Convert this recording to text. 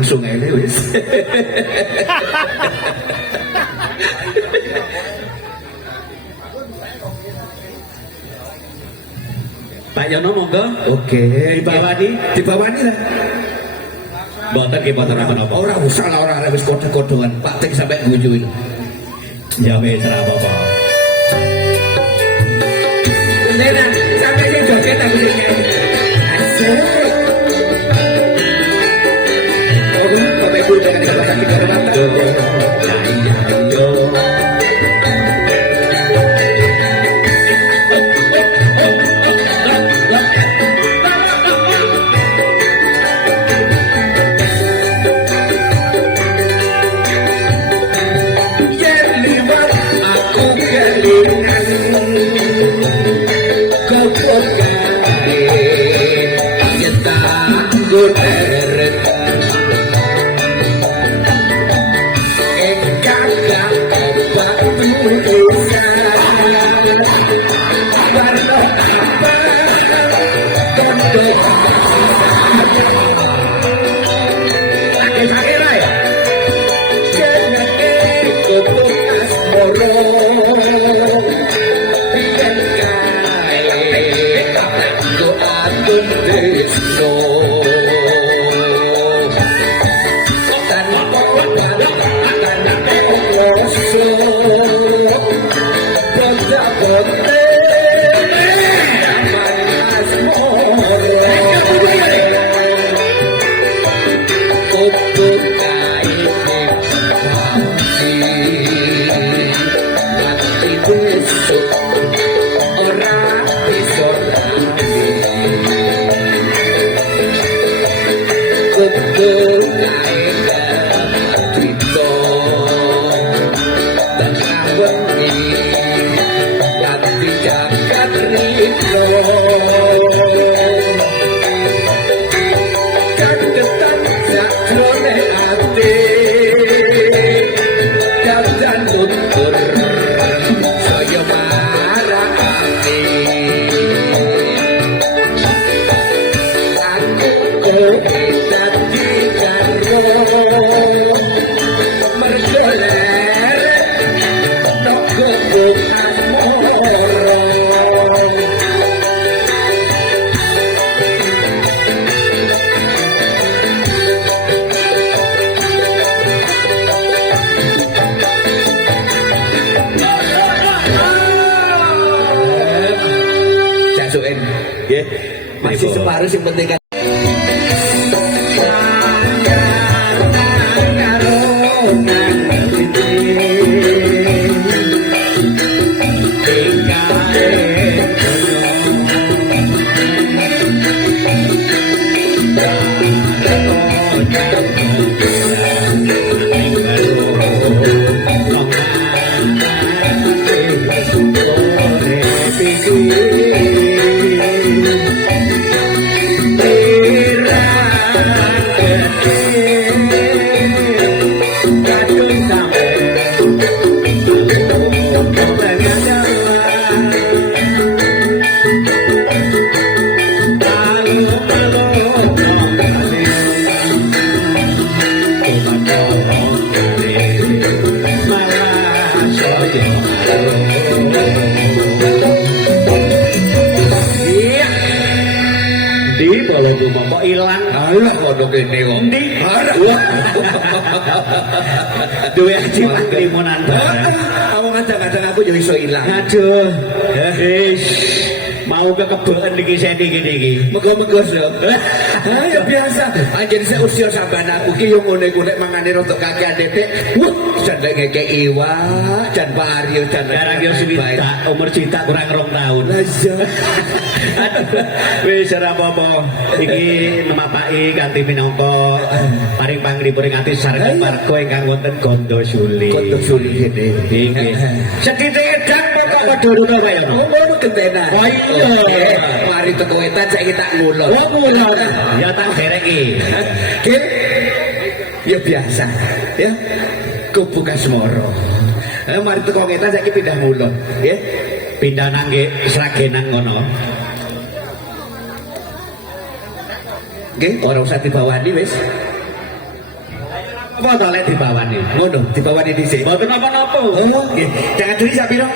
langsung aja wis. Pak Yono monggo. Oke. Dibawani lah. Mboten nggih mboten apa-apa. Ora usah lah ora wis kode-kodean. Pak Tik sampai ngujuin. Ya wis ora apa-apa. Beneran sampai sing joget aku sing asik. Nggih. Masih separuh sing penting kan. Kok ilang? Alah kono kene kok. Endi? Duwe aji limunan barang. Kamu kadang-kadang aku yo iso ilang. Aduh. Wis mau kekebeken iki seni gini iki. Muga-muga yo. Ah ya biasa. Anjen saya usia sampean aku ki yo ngene ku nek mangane rotok kakean detek. Wah, jan lek ngeke iwak, jan pario, jan Jarang yo swita, umur cinta kurang 2 tahun. Lah iya. Wis ora apa-apa. Iki nemapaki kanthi minangka paring panglipuring ati sareng marga ingkang wonten Gondosuli. Gondosuli ngene. Nggih. Sedhithik edang kok padha kaya ngono. Oh, ngono kentena. Wah iya. Mari teko etan saiki tak ngulon. Oh, ngulon. Ya tak dereki. Nggih. Ya biasa. Ya. Kubuka semoro. Mari teko etan saiki pindah ngulon. Nggih. Pindah nang nggih Sragenan ngono. Nggih, ora usah dibawani wis. Apa to lek dibawani? Ngono, dibawani dhisik. Mboten napa-napa. Oh, nggih. Jangan diri sapiro?